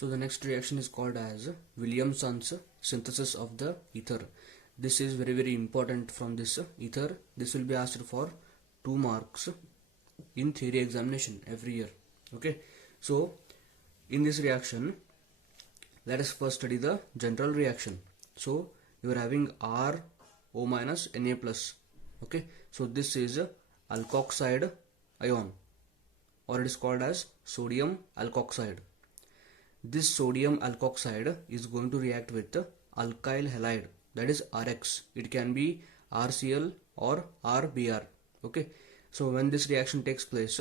So the next reaction is called as Williamson's synthesis of the ether. This is very important from this ether. This will be asked for 2 marks in theory examination every year. Okay, so in this reaction, let us first study the general reaction. So you are having RO minus Na plus. Okay, so this is alkoxide ion, or it is called as sodium alkoxide. This sodium alkoxide is going to react with alkyl halide, that is Rx. It can be RCl or RBr. Okay, so when this reaction takes place,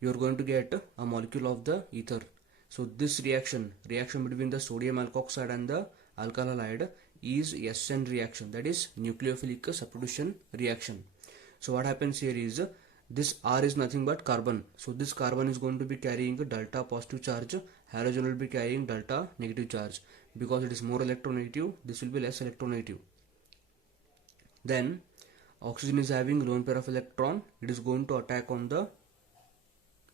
you are going to get a molecule of the ether. So this reaction between the sodium alkoxide and the alkyl halide is SN reaction, that is nucleophilic substitution reaction. So what happens here is this R is nothing but carbon. So this carbon is going to be carrying delta positive charge. Halogen will be carrying delta negative charge. Because it is more electronegative, this will be less electronegative. Then oxygen is having lone pair of electron. It is going to attack on the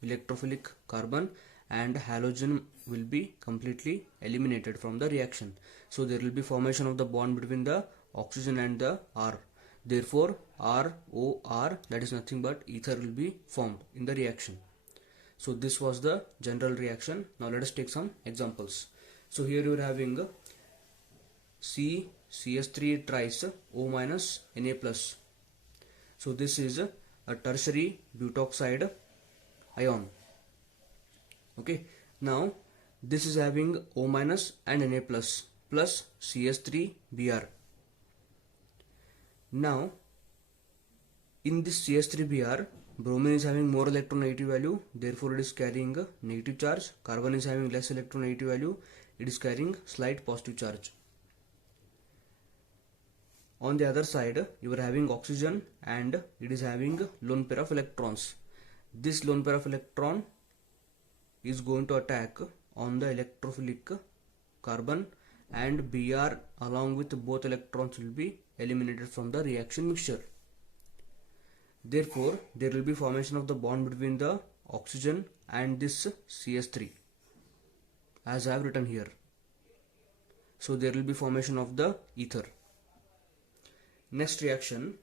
electrophilic carbon, and halogen will be completely eliminated from the reaction. So there will be formation of the bond between the oxygen and the R. Therefore ROR, that is nothing but ether, will be formed in the reaction. So this was the general reaction. Now let us take some examples. So here you are having CCS3 tries O minus Na plus. So this is a tertiary butoxide ion. Okay, now this is having O minus and Na plus CS3Br. Now in this CS3Br, bromine is having more electronegative value, therefore it is carrying a negative charge. Carbon is having less electronegative value, it is carrying slight positive charge. On the other side, you are having oxygen and it is having lone pair of electrons. This lone pair of electron is going to attack on the electrophilic carbon, and Br along with both electrons will be eliminated from the reaction mixture. Therefore there will be formation of the bond between the oxygen and this CS3, as I have written here. So there will be formation of the ether. Next reaction,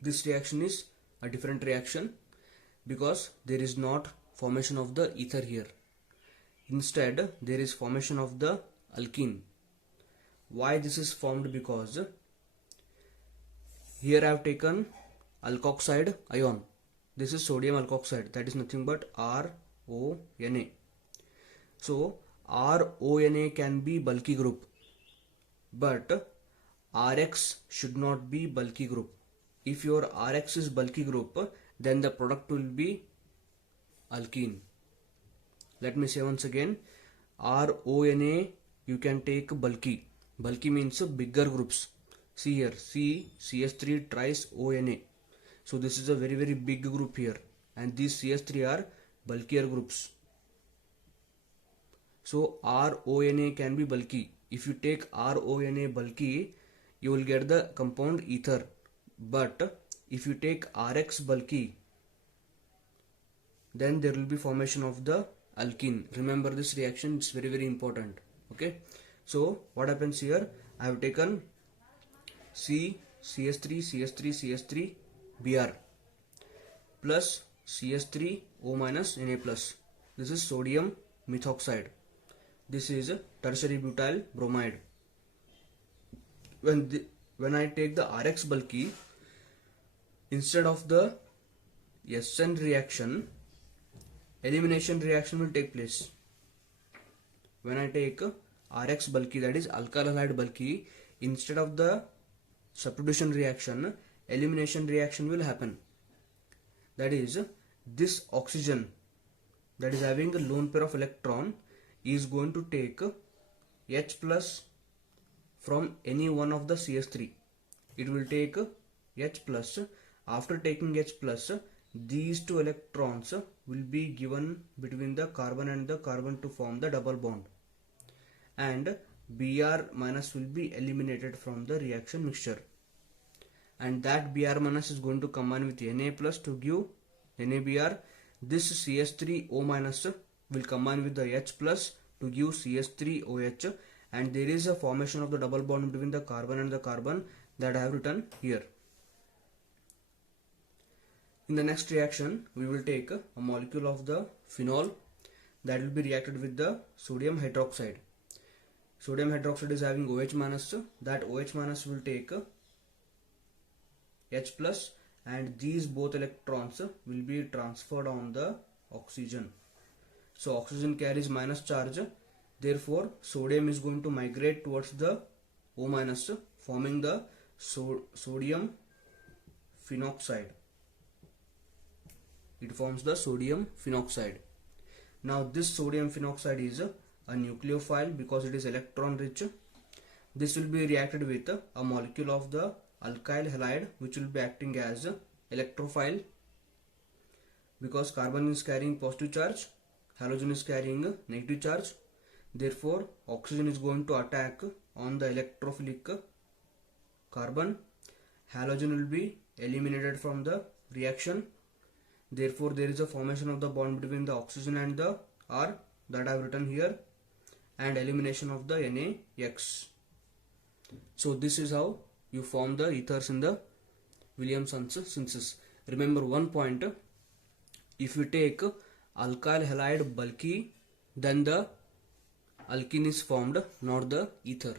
this reaction is a different reaction because there is not formation of the ether here. Instead there is formation of the alkene. Why this is formed? Because here I have taken alkoxide ion. This is sodium alkoxide, that is nothing but RONA. So RONA can be bulky group, but RX should not be bulky group. If your RX is bulky group, then the product will be alkene. Let me say once again, RONA you can take bulky. Bulky means bigger groups. See here, CS3 tries ONA. So this is a very big group here, and these CS3 are bulkier groups. So RONA can be bulky. If you take RONA bulky, you will get the compound ether. But if you take RX bulky, then there will be formation of the alkene. Remember this reaction, it's very important. Okay, so what happens here? I have taken CS3 Br plus CS3O minus Na plus. This is sodium methoxide. This is tertiary butyl bromide. When I take the RX bulky, instead of the SN reaction, elimination reaction will take place. When I take RX bulky, that is alkyl halide bulky, instead of the substitution reaction, elimination reaction will happen. That is, this oxygen that is having a lone pair of electron is going to take H plus from any one of the CS3. It will take H plus. After taking H plus, these two electrons will be given between the carbon and the carbon to form the double bond, and Br minus will be eliminated from the reaction mixture, and that Br minus is going to combine with Na plus to give NaBr. This CS3O minus will combine with the H plus to give CH3OH, and there is a formation of the double bond between the carbon and the carbon that I have written here. In the next reaction, we will take a molecule of the phenol that will be reacted with the sodium hydroxide. Sodium hydroxide is having OH minus, that OH minus will take H plus, and these both electrons will be transferred on the oxygen. So oxygen carries minus charge, therefore sodium is going to migrate towards the O minus, forming the sodium phenoxide. It forms the sodium phenoxide. Now this sodium phenoxide is a nucleophile because it is electron rich. This will be reacted with a molecule of the alkyl halide, which will be acting as electrophile because carbon is carrying positive charge, halogen is carrying negative charge. Therefore oxygen is going to attack on the electrophilic carbon. Halogen will be eliminated from the reaction. Therefore there is a formation of the bond between the oxygen and the R that I have written here, and elimination of the NaX. So this is how you form the ethers in the Williamson's synthesis. Remember one point: if you take alkyl halide bulky, then the alkene is formed, not the ether.